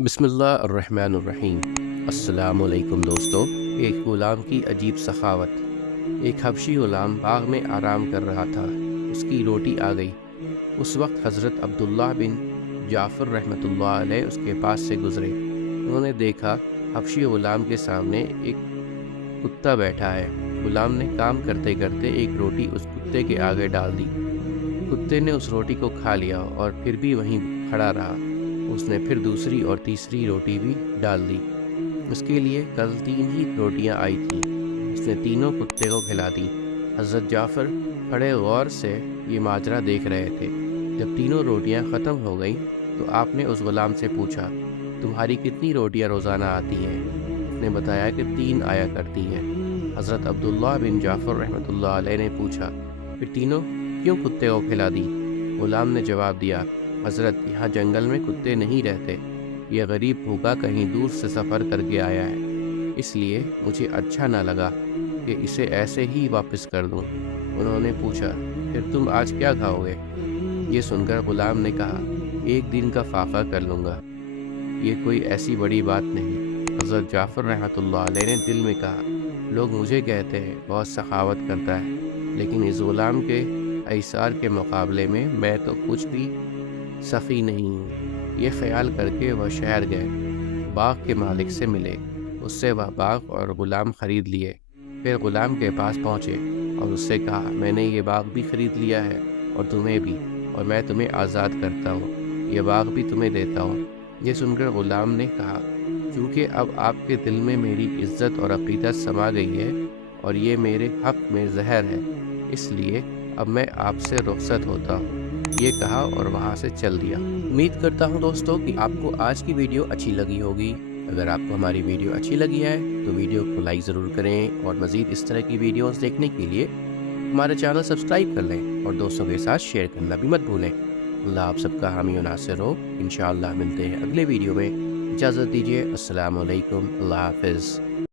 بسم اللہ الرحمن الرحیم۔ السلام علیکم دوستو۔ ایک غلام کی عجیب سخاوت۔ ایک حبشی غلام باغ میں آرام کر رہا تھا۔ اس کی روٹی آ گئی۔ اس وقت حضرت عبداللہ بن جعفر رحمۃ اللہ علیہ اس کے پاس سے گزرے۔ انہوں نے دیکھا حبشی غلام کے سامنے ایک کتا بیٹھا ہے۔ غلام نے کام کرتے کرتے ایک روٹی اس کتے کے آگے ڈال دی۔ کتے نے اس روٹی کو کھا لیا اور پھر بھی وہیں کھڑا رہا۔ اس نے پھر دوسری اور تیسری روٹی بھی ڈال دی۔ اس کے لیے کل 3 ہی روٹیاں آئی تھیں۔ اس نے تینوں کتے کو کھلا دی۔ حضرت جعفر کھڑے غور سے یہ ماجرا دیکھ رہے تھے۔ جب تینوں روٹیاں ختم ہو گئیں تو آپ نے اس غلام سے پوچھا، تمہاری کتنی روٹیاں روزانہ آتی ہیں؟ اس نے بتایا کہ 3 آیا کرتی ہیں۔ حضرت عبداللہ بن جعفر رحمۃ اللہ علیہ نے پوچھا، پھر تینوں کیوں کتے کو کھلا دی؟ غلام نے جواب دیا، حضرت یہاں جنگل میں کتے نہیں رہتے۔ یہ غریب بھوکا کہیں دور سے سفر کر کے آیا ہے، اس لیے مجھے اچھا نہ لگا کہ اسے ایسے ہی واپس کر دوں۔ انہوں نے پوچھا، پھر تم آج کیا کھاؤ گے؟ یہ سن کر غلام نے کہا، 1 دن کا فاقہ کر لوں گا، یہ کوئی ایسی بڑی بات نہیں۔ حضرت جعفر رحمۃ اللہ علیہ نے دل میں کہا، لوگ مجھے کہتے ہیں بہت سخاوت کرتا ہے، لیکن اس غلام کے ایثار کے مقابلے میں تو کچھ بھی سخی نہیں ہوں۔ یہ خیال کر کے وہ شہر گئے، باغ کے مالک سے ملے، اس سے وہ باغ اور غلام خرید لیے۔ پھر غلام کے پاس پہنچے اور اس سے کہا، میں نے یہ باغ بھی خرید لیا ہے اور تمہیں بھی، اور میں تمہیں آزاد کرتا ہوں، یہ باغ بھی تمہیں دیتا ہوں۔ یہ سن کر غلام نے کہا، چونکہ اب آپ کے دل میں میری عزت اور عقیدت سما گئی ہے اور یہ میرے حق میں زہر ہے، اس لیے اب میں آپ سے رخصت ہوتا ہوں۔ یہ کہا اور وہاں سے چل دیا۔ امید کرتا ہوں دوستو کہ آپ کو آج کی ویڈیو اچھی لگی ہوگی۔ اگر آپ کو ہماری ویڈیو اچھی لگی ہے تو ویڈیو کو لائک ضرور کریں، اور مزید اس طرح کی ویڈیوز دیکھنے کے لیے ہمارے چینل سبسکرائب کر لیں اور دوستوں کے ساتھ شیئر کرنا بھی مت بھولیں۔ اللہ آپ سب کا حامی و ناصر ہو۔ انشاءاللہ ملتے ہیں اگلے ویڈیو میں۔ اجازت دیجیے، السلام علیکم، اللہ حافظ۔